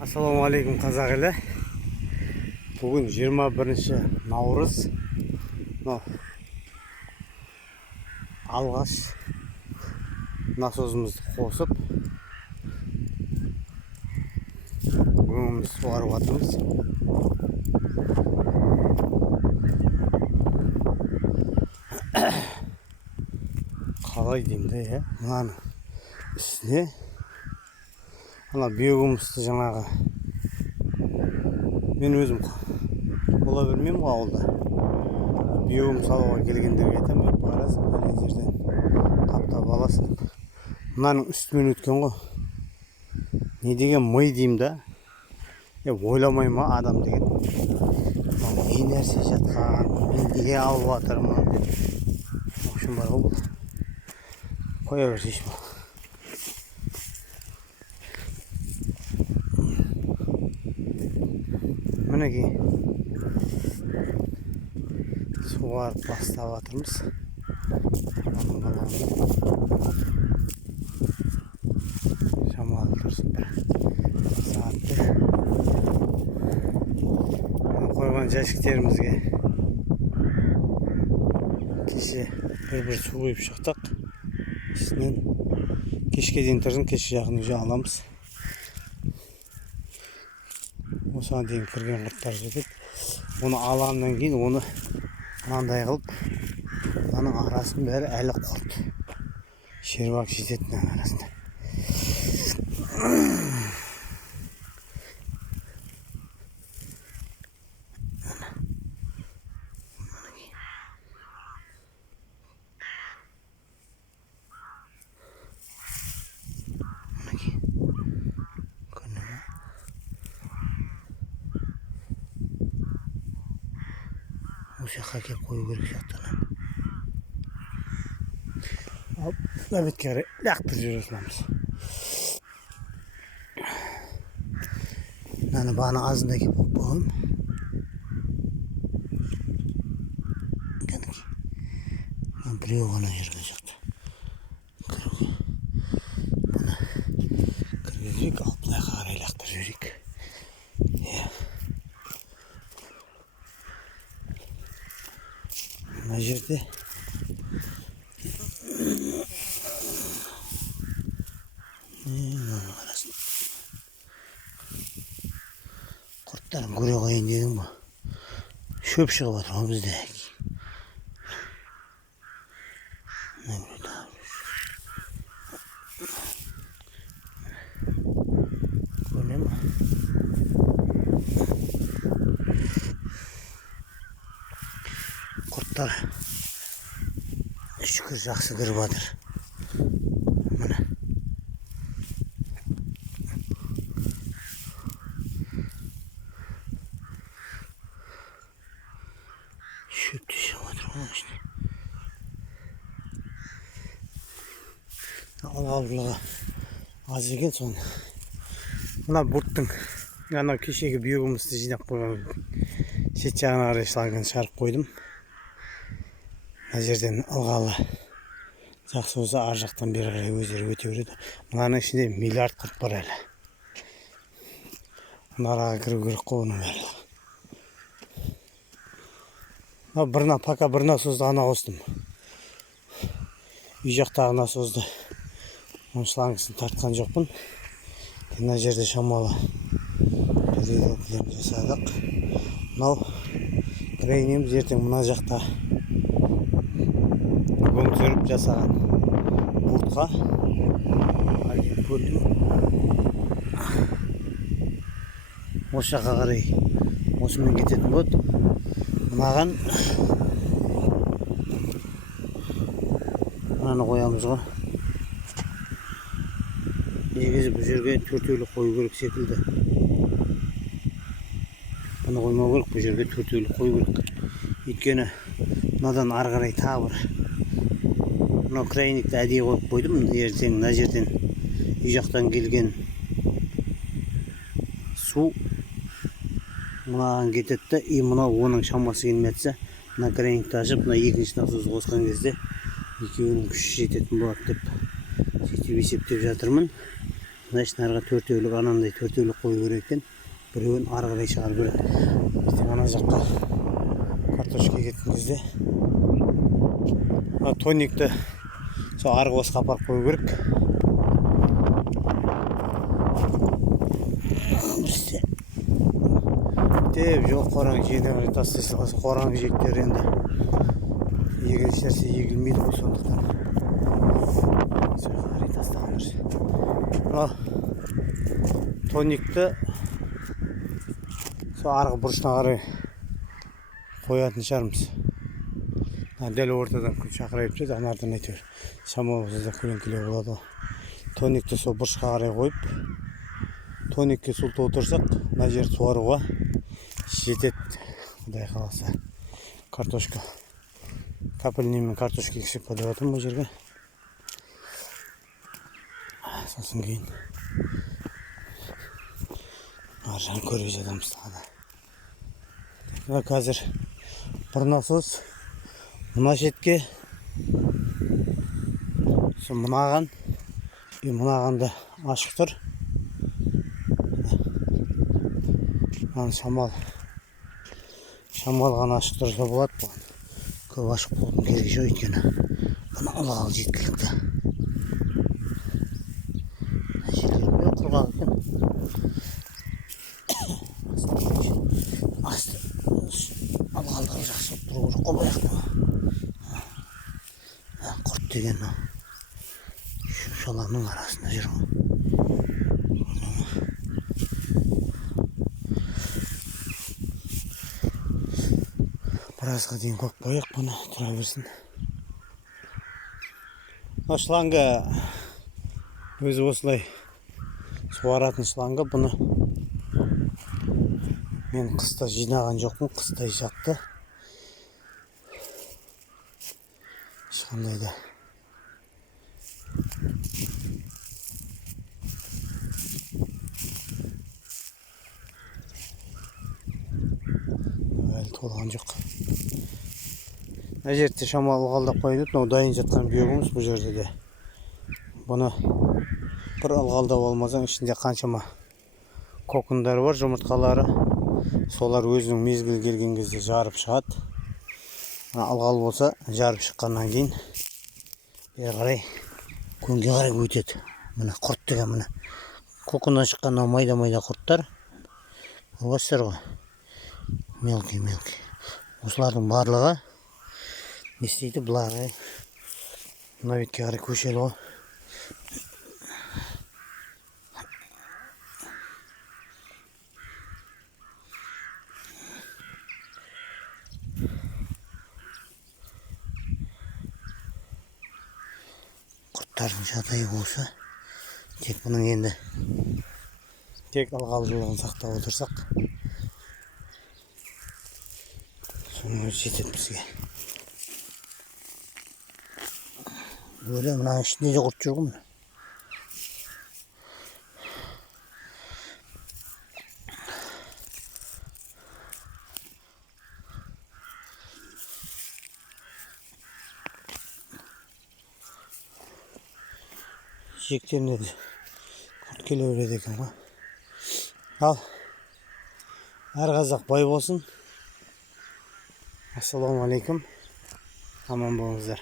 Ассалаумағалейкум қазақ елі. Бүгін 21 наурыз. Алғаш насозымызды қосып өңімізді суарып жатырмыз. Қалай деймді, мынаның үстіне ана биогумусты жаңағы мен өзім бола бермеймін ғой ауылда. Биогумус алуға келгендерге айтамын, барасың бәлен жерден таптап аласың деп. Мынаның үстімен өткен ғой. Не деген мый деймін да. Ойламай ма адам деген. Не нәрсе жатқан, мен неге алып жатырмын. В общем бар ғой. Қоя берсейші бұл. Мінекей суарып бастап жатырмыз. Шамалы тұрсын бір сағатты. Қойған жәшіктерімізге кеше бір су құйып шықтық. Үстінен кешке дейін тұрсын, кешке жақын уже аламыз. Осыған дейін кірген құрттар жетеді. Оны алғаннан кейін оны мынандай қылып, оның арасын бәрі әлі құрт. Шербак жететінің арасында. Осы жаққа келіп қою керек жақтан. Бәбетке қарай лақтырып жүрміз. Мынаны бағана азында келіп қойып қойғам. Біреу ғана жүрген жақта. Бұны кіргізейік, алып бұлайға қарай лақтырып жүрейік. Мына жерде құрттарын көре қойын дедім ба, шөп шығып отыр ғой бізде. Көре ма? Құрттар шүкір жақсы кіріп жатыр. Міне. Шөпті шығып жатыр ғой ішіне. Алғабырлығы аз екен соны. Мына бұрттың ана кешегі биогумусты жинап қойған шет жағына қарай шлангын шығарып қойдым. Мына жерден ылғалы жақсы болса ар жақтан бері қарай өздері өте береді. Мынаның ішінде миллиард құрт бар әлі. Мына араға кіру керек қой оның бәрі. Пока бір насозды ғана қостым. Үй жақтағы насозды оның шлангысын тартқан жоқпын. Мына жерде шамалы переделкілер жасадық. Мынау крайнеміз ертең мына жақта көңсеріп жасаған бұртқа көрдім. Осы жаққа қарай осымен кететін болады. Мынаған мынаны қоямыз ғой. Негізі бұл жерге төртеулі қою керек секілді. Бұны қоймау керек, бұл жерге төртеулі қою керек. Өйткені мынадан ары қарай тағы бір мынау крайникті әдейі қойып қойдым. Ертең мына жерден үй жақтан келген су мынаған кетеді. Мынау оның шамасы келмесе, мына крайникті ашып, мына екінші насозды қосқан кезде екеуінің күші жететін болады деп сөйтіп есептеп жатырмын. значит нарга төртөөлүк анандай төртөөлүк кою керек экен. Бирөөнү ары карай чыгарып берет. Ертең ана жакка картошка кеткен кезде тоникти со аргы боско апарып кою керек. Деп жол қораң жегенде тастай салса қораң жектер енді егер ешнәрсе егілмейді ғой, сондықтан қарай тастағандар. Мынау тоникті сол арғы бұрышына қарай қоятын шығармыз. Дәл ортадан күн шақырайып жүреді, анардан әйтеуір шамалы болса да көлеңкелеу болады ғой. Тоникті сол бұрышқа қарай қойып, тоникке сұлтып отырсақ, мына жер суаруға жетет. Құдай қаласа картошка капельныймен картошка ексек па деп жатырмын бұл жерге. Сосын кейін ар жағын көріп жатамыз тағы да. Қазір бір насос мына шетке, мынағанды ашық тұр. Шамал ғана ашық тұрса болады бұл. Көп ашық болудың керегі жоқ, өйткені бұны ылғал жеткілікті. Жерлерінде құрғақ екен. Асты ылғалдығы жақсы тұру керек қой бұл жақта. Құрт деген шаланың арасында жүр ғой. Біразға дейін көп қояқ, бұны тұра берсін. Шланга өзі осылай суаратын шланга. Бұны мен қыста жинаған жоқпын, қыстай жақты. Ешқандай да әлі толған жоқ. Мына жерде шамалы ылғалдап қойылып, мынау дайын жатқан биогумус бұл жерде де. Бұны бір ылғалдап алмасаң, ішінде қаншама кокондары бар, жұмыртқалары. Солар өзінің мезгілі келген кезде жарып шығады. Ылғал болса, жарып шыққаннан кейін бері қарай көнге қарай өтеді. Мына құрт деген мына коконнан шыққан майда-майда құрттар. Көресіздер ғой. Мелкий. Осылардың барлығы не істейді? Бұларға мына бетке қарай көшеді ғой. Құрттардың жағдайы болса, тек бұның енді тек ылғалдылығын сақтап отырсақ, соның өзі жетеді бізге. Böyle мына ішінде де құрт жүр ғой. Жиектеріне де құрт келе береді екен ғой. Ал әр қазақ бай болсын. Ассаламу алейкум. Аман болыңыздар.